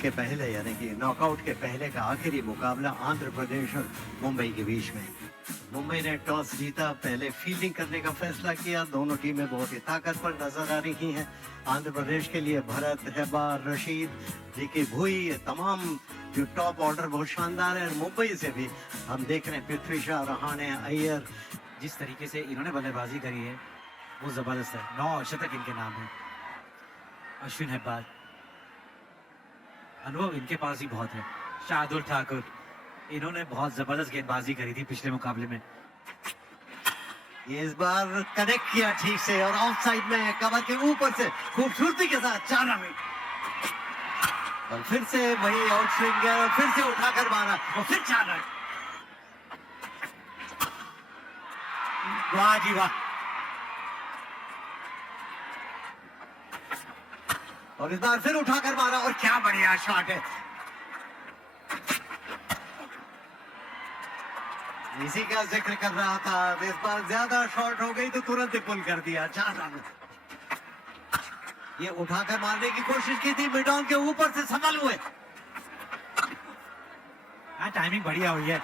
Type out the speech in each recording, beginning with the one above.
के पहले यानी कि नॉकआउट के पहले का आखिरी मुकाबला आंध्र प्रदेश और मुंबई के बीच में। मुंबई ने टॉस जीता, पहले फील्डिंग करने का फैसला किया। दोनों टीमें बहुत ही ताकतवर नजर आ रही हैं। आंध्र प्रदेश के लिए भरत, हेबार, रशीद, रिकी भुई, ये तमाम जो टॉप ऑर्डर बहुत शानदार है। मुंबई से भी हम देख रहे हैं पृथ्वी शा, रहाणे, अय्यर। जिस तरीके से इन्होंने बल्लेबाजी करी है वो जबरदस्त है। 9 शतक इनके नाम है। अश्विन हेब्बार, अनुभव इनके पास ही बहुत है। शार्दुल ठाकुर, इन्होंने बहुत जबरदस्त गेंदबाजी करी थी पिछले मुकाबले में। ये इस बार कनेक्ट किया ठीक से और ऑफ साइड में कवर के ऊपर से खूबसूरती के साथ 4 रन और फिर से वही आउट स्विंग और फिर से उठाकर मारा और फिर 4 रन। वाह जी वाह। और इस बार फिर उठाकर मारा और क्या बढ़िया शॉट है। इसी का जिक्र कर रहा था, इस बार ज्यादा शॉट हो गई तो तुरंत ही पुल कर दिया। 4 रन। ये उठाकर मारने की कोशिश की थी, मिड ऑन के ऊपर से सफल हुए। हाँ, टाइमिंग बढ़िया हुई है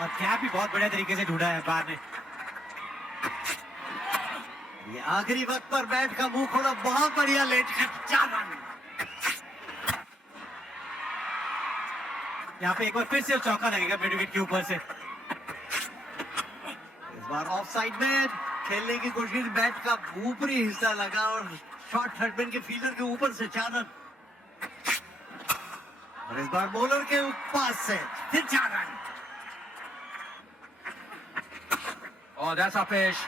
और क्या भी बहुत बढ़िया तरीके से ढूंढा है बार ने। ये आखिरी वक्त पर बैट का मुंह खोला, बहुत बढ़िया लेट 4 रन। यहाँ पे एक बार फिर से चौका लगेगा मिड विकेट के ऊपर से। इस बार ऑफ साइड में खेलने की कोशिश, बैट का ऊपरी हिस्सा लगा और शॉट थर्डमैन के फील्डर के ऊपर से 4 रन। और इस बार बॉलर के पास से फिर 4 run. Oh, that's a fish.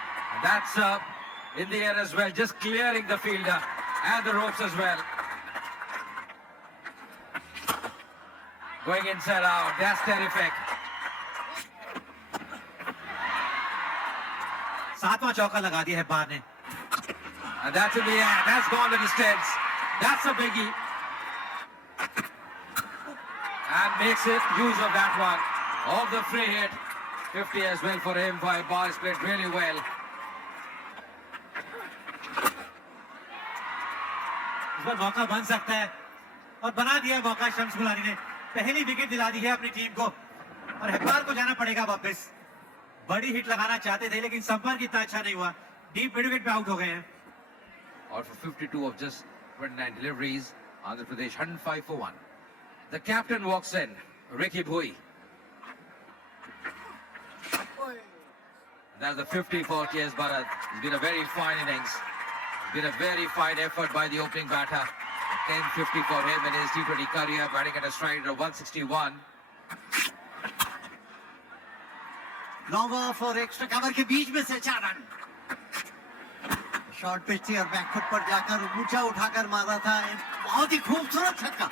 That's in the air as well, just clearing the fielder and the ropes as well. Going inside out, that's terrific. 7वां चौका लगा दिया है बार ने। And that's in the air, that's gone the distance. That's a biggie. And makes it use of that one. Of the free hit. 50 as well for him. By Bars played really well. इस बार मौका बन सकता है और बना दिया है मौका। शम्स गुलानी ने पहली विकेट दिला दी है अपनी टीम को और हेब्बार को जाना पड़ेगा वापस। बड़ी हिट लगाना चाहते थे लेकिन संपर्क इतना अच्छा नहीं हुआ। डीप मिड विकेट पे आउट हो गए हैं। Out for 52 of just 29 deliveries. Andhra Pradesh 105 for 1. The captain walks in, Ricky Bhui. That's the 50 for K.S. Bharat. It's been a very fine innings. It's been a very fine effort by the opening batter. 10-50 for him in his T20 career, batting at a stride of 161. Long off और extra cover के बीच में से 4 run. Short pitch थी और back foot पर जाकर ऊंचा उठाकर मारा था। बहुत ही खूबसूरत छक्का।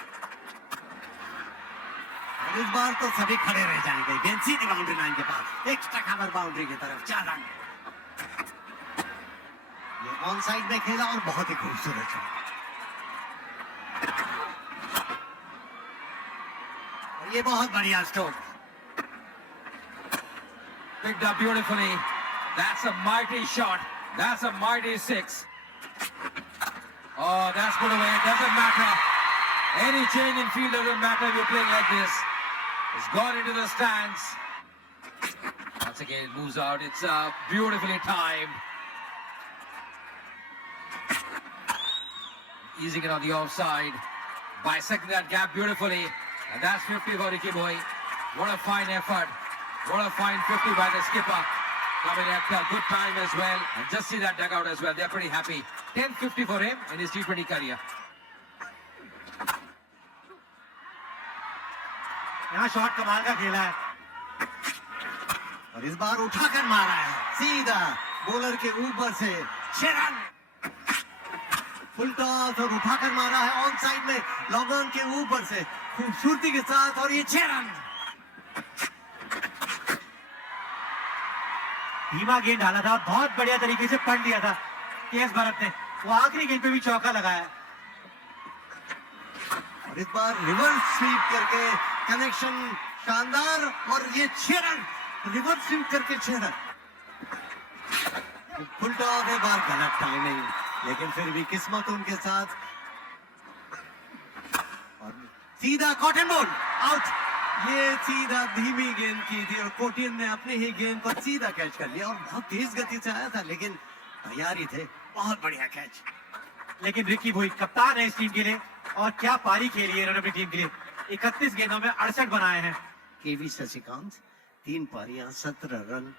इस बार तो सभी खड़े रह जाएंगे। गेंद सीधी बाउंड्री लाइन के पास, एक्स्ट्रा कवर बाउंड्री की तरफ 4 रन। ये ऑन साइड में खेला और बहुत ही खूबसूरत शॉट। और ये बहुत बढ़िया stroke. Picked up beautifully. That's a mighty shot. That's a mighty 6. Oh, that's put away. It doesn't matter. Any change in field doesn't matter if you're playing like this. It's gone into the stands. Once again, it moves out. It's beautifully timed. Easing it on the offside. Bisecting that gap beautifully. And that's 50 for Ricky Bhui. What a fine effort. What a fine 50 by the skipper. Coming at a good time as well. And just see that dugout as well. They're pretty happy. 10-50 for him in his T20 career. यहाँ shot कमाल का खेला है और इस बार उठाकर मारा है सीधा बॉलर के ऊपर से 6 रन। फुल टॉस और उठाकर मारा है ऑन साइड में लॉन्ग ऑन के ऊपर से खूबसूरती के साथ और ये 6 रन। धीमा गेंद डाला था और बहुत बढ़िया तरीके से पढ़ लिया था के.एस. भरत ने। वो आखिरी गेंद पे भी चौका लगाया और इस बार रिवर्स स्वीप करके कनेक्शन शानदार और ये 6 रन। रिवर्स स्वीप करके 6 रन। फुल टॉस है, बार गलत टाइमिंग लेकिन फिर भी किस्मत उनके साथ। और सीधा कॉटन बॉल आउट। ये सीधा धीमी गेंद की थी और कोटिन ने अपनी ही गेंद पर सीधा कैच कर लिया और बहुत तेज गति से आया था, लेकिन तैयारी थे। बहुत बढ़िया कैच। लेकिन रिकी भोई कप्तान है इस टीम के लिए और क्या पारी खेली है इन्होंने अपनी टीम के लिए। 31 गेंदों में 68 बनाए हैं। केवी शशिकांत 3 पारियां 17 रन।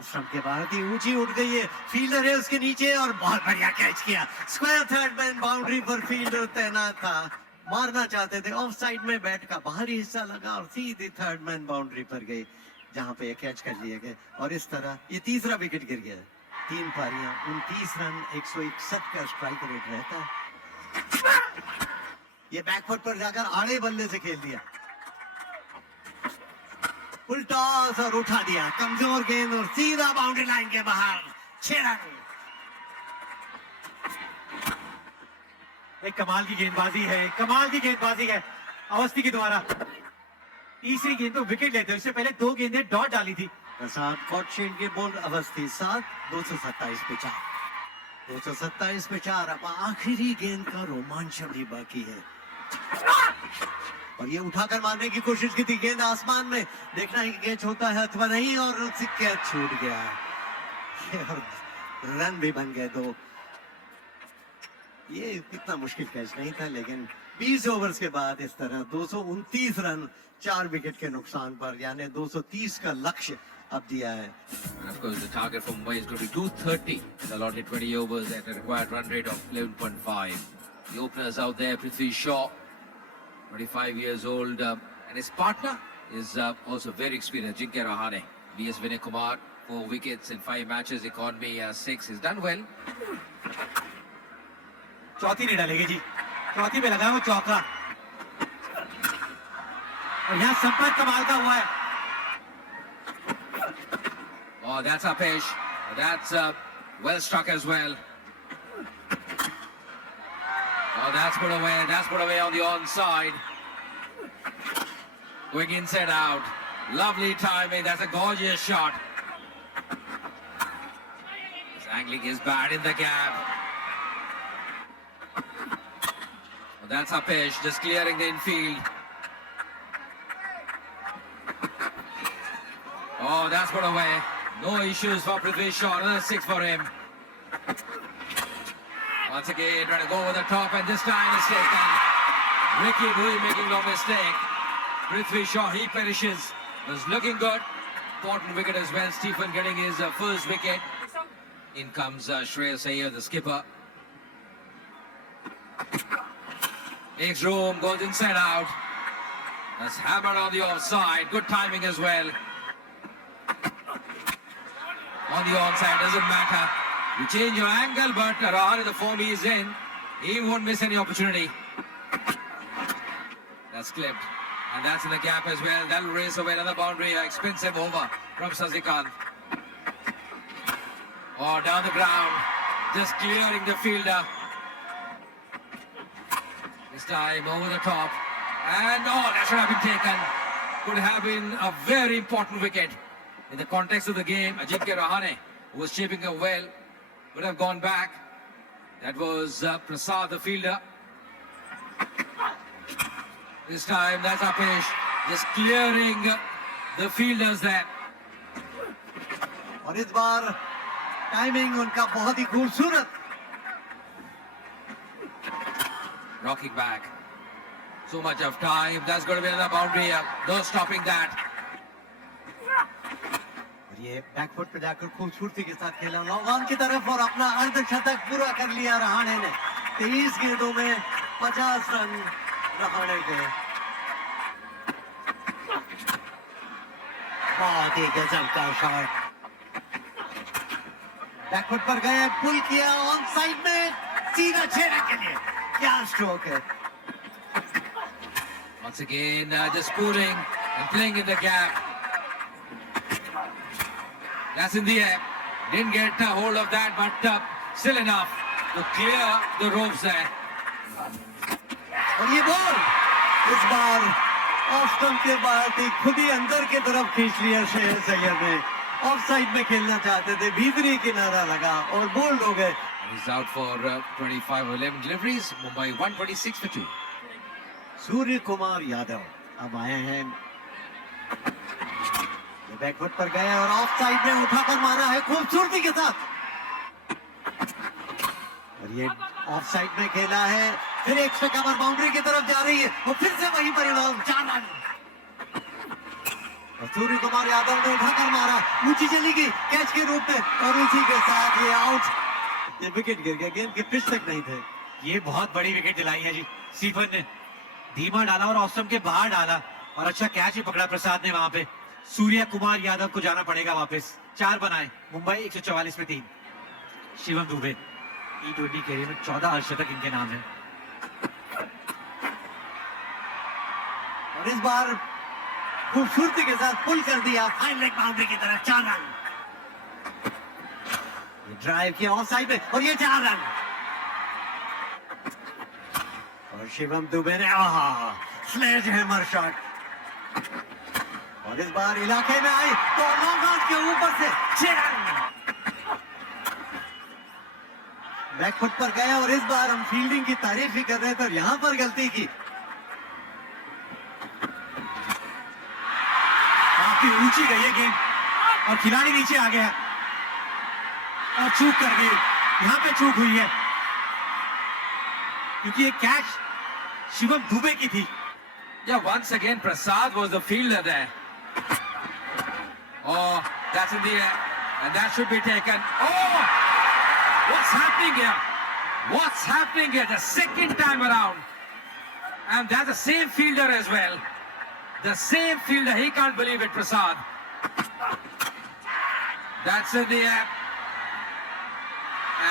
स्टंप के बाहर थी, ऊंची उठ गई है, फील्डर है उसके नीचे और बहुत बढ़िया कैच किया। स्क्वायर थर्ड मैन बाउंड्री पर फील्डर तैनात था, मारना चाहते थे, ऑफ साइड में बैट का बाहरी हिस्सा लगा और सीधी थर्ड मैन बाउंड्री पर गई, जहां पे कैच कर लिए गए और इस तरह ये तीसरा विकेट गिर गया। 3 पारियां 29 रन 161 का स्ट्राइक रेट रहता है। ये बैकफुट पर जाकर आड़े बल्ले से खेल दिया, फुल टॉस और उठा दिया, कमजोर गेंद और सीधा बाउंड्री लाइन के बाहर 6 रन। एक कमाल की गेंदबाजी है, कमाल की गेंदबाजी है अवस्थी के द्वारा। तीसरी गेंद तो विकेट लेते, इससे पहले 2 गेंदें डॉट डाली थी। प्रसाद कॉटशेड के बोल्ड अवस्थी 7, 227 पे 4, 227 पे 4। अब आखिरी गेंद का रोमांच अभी बाकी है और ये उठाकर मारने की कोशिश की थी, गेंद आसमान में, देखना है कि कैच होता है अथवा नहीं और उससे कैच छूट गया और रन भी बन गए 2। ये इतना मुश्किल कैच नहीं था, लेकिन 20 ओवर्स के बाद इस तरह 229 रन 4 विकेट के नुकसान पर, यानी 230 का लक्ष्य अब दिया है। And of course, the target for Mumbai is going to be 230. The allotted 20 overs at a required run rate of 11.5. The openers out there, Prithvi Shaw, 25 years old, and his partner is also very experienced, Jinkya Rahane. V.S. Vinay Kumar, 4 wickets in 5 matches, economy 6. He's done well. चौथी नहीं डालेगी जी, चौथी में लगा है वो चौका और यहाँ संपर्क कमाल का हुआ है। Oh, that's a pitch. That's well struck as well. Oh, that's put away. That's put away on the onside. Going inside out. Lovely timing. That's a gorgeous shot. His angling is bad in the gap. Oh, that's a pitch. Just clearing the infield. Oh, that's put away. No issues for Prithvi Shaw. Another 6 for him. Once again, trying to go over the top, and this time is taken. Ricky Bhui making no mistake. Prithvi Shaw, he perishes. Was looking good. Important wicket as well. Stephen getting his first wicket. In comes Shreyas Iyer, the skipper. Makes room, goes inside out. That's hammered on the offside. Good timing as well. On the onside, doesn't matter. You change your angle, but Rahane, the form he is in, he won't miss any opportunity. That's clipped. And that's in the gap as well. That'll race away another boundary. Expensive over from Sasikanth. Oh, down the ground. Just clearing the fielder. This time over the top. And oh, that should have been taken. Could have been a very important wicket. In the context of the game, Ajinkya Rahane, who was shaping up well, would have gone back. That was Prasad, the fielder. This time, that's Apesh, just clearing the fielders there. और इस बार timing उनका बहुत ही खूबसूरत। Rocking back. So much of time. That's going to be another boundary. No stopping that. ये back foot पे जाकर खूबसूरती के साथ खेला लॉन्ग ऑन की तरफ और अपना अर्धशतक पूरा कर लिया रहाणे ने। 23 गेंदों में 50 रन रहाणे के। बहुत ही गजब का शॉट। बैकफुट पर गए, पुल किया ऑन साइड में, सीधा 6 रन के लिए। क्या स्ट्रोक है। Once again, just pulling and playing in the gap. That's in the air. Didn't get a hold of that, but still enough to clear the ropes there. और ये ball इस बार off stump के बाद ही खुद ही अंदर की तरफ खींच लिया श्रेयस अय्यर ने। ऑफ साइड में खेलना चाहते थे, भीतरी किनारा लगा और बोल्ड हो गए। He's out for 25 or 11 deliveries. Mumbai 126 for 2. Surya Kumar Yadav अब आए हैं, बैकफुट पर गए और ऑफ साइड में उठाकर मारा है खूबसूरती के साथ, और ये ऑफ साइड में खेला है, फिर एक्स्ट्रा कवर बाउंड्री की तरफ जा रही है और फिर से वही परिणाम, 4 रन। और सूर्य कुमार यादव ने उठाकर मारा, ऊंची चली गई कैच के रूप में, और उसी के साथ ये आउट। ये विकेट गिर गया, गेंद के पिच तक नहीं थे। ये बहुत बड़ी विकेट दिलाई है जी स्टीफन ने, धीमा डाला और ऑफ स्टंप के बाहर डाला, और अच्छा कैच भी पकड़ा प्रसाद ने वहां पे। सूर्य कुमार यादव को जाना पड़ेगा वापस। 4 बनाए मुंबई 144 में 3। शिवम दुबे T20 कैरियर में 14 अर्धशतक इनके नाम है। और इस बार खूबसूरती के साथ पुल कर दिया फाइन लेग बाउंड्री की तरफ, 4 रन। ड्राइव किया ऑफ साइड में और ये 4 रन। और शिवम दुबे ने स्लेज हैमर शॉट, और इस बार इलाके में आई तो लॉन्ग ऑन के ऊपर से 6 रन। बैकफुट पर गया और इस बार हम फील्डिंग की तारीफ ही कर रहे थे और यहां पर गलती की। काफी ऊंची गई है गेंद और खिलाड़ी नीचे आ गया और चूक कर गई। यहां पे चूक हुई है क्योंकि ये कैच शिवम दुबे की थी। Yeah, once again, Prasad was the fielder there. Oh, that's in the air, and that should be taken. Oh, what's happening here? What's happening here? The second time around, and that's the same fielder as well. The same fielder. He can't believe it, Prasad. That's in the air,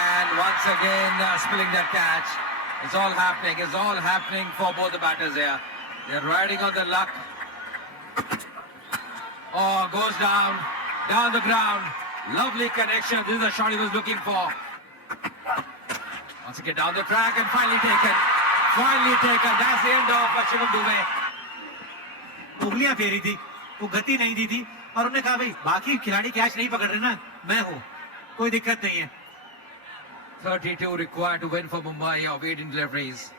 and once again spilling that catch. It's all happening. It's all happening for both the batters here. They're riding on the luck. Oh, goes down the ground. Lovely connection. This is the shot he was looking for. Once again down the track and finally taken. Finally taken. That's the end of Shivam Dube. उंगलियां फेरी थी, वो गति नहीं दी थी और उन्होंने कहा भाई बाकी खिलाड़ी कैच नहीं पकड़ रहे ना, मैं हूं, कोई दिक्कत नहीं है। 32 required to win for Mumbai of 18 deliveries.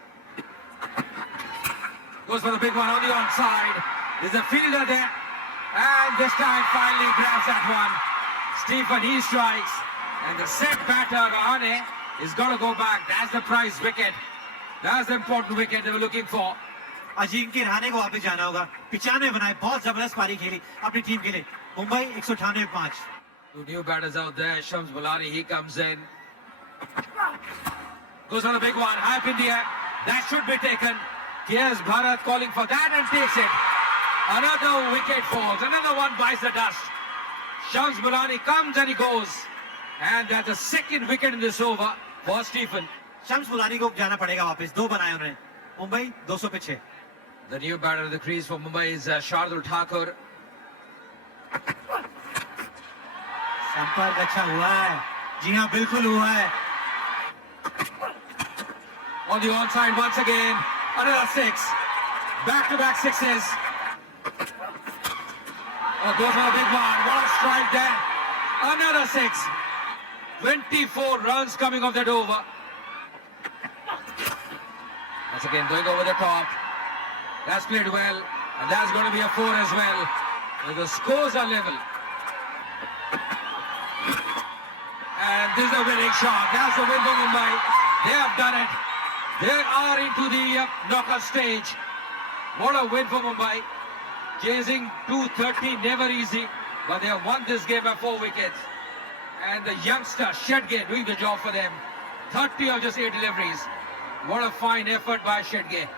Goes for the big one on the onside. There's a fielder there. And this time finally grabs that one. Stephen, he strikes. And the set batter, Rahane, is going to go back. That's the prize wicket. That's the important wicket they were looking for. Ajinkya Rahane को वापस जाना होगा। 95 बनाए, बहुत जबरदस्त पारी खेली अपनी टीम के लिए। Mumbai 198-5। Two new batters out there. Shams Mulani, he comes in. Goes for the big one, high up in the air. That should be taken. Here's Bharat calling for that and takes it. Another wicket falls. Another one bites the dust. Shams Mulani comes and he goes. And that's the second wicket in this over for Stephen. Shams Mulani को जाना पड़ेगा वापस। 2 बनाए उन्होंने। मुंबई 200 पे 6। The new batter in the crease for Mumbai is Shardul Thakur. संपर्क अच्छा हुआ है। जी हाँ, बिल्कुल हुआ है। On the onside once again. Another 6. Back-to-back 6s. Oh, goes for a big one. What a strike there. Another 6. 24 runs coming off that over. Once again going over the top. That's played well. And that's going to be a 4 as well. And the scores are level. And this is a winning shot. That's the win for Mumbai. They have done it. They are into the knockout stage. What a win for Mumbai. Chasing 230, never easy. But they have won this game by 4 wickets. And the youngster, Shedge, doing the job for them. 30 of just 8 deliveries. What a fine effort by Shedge.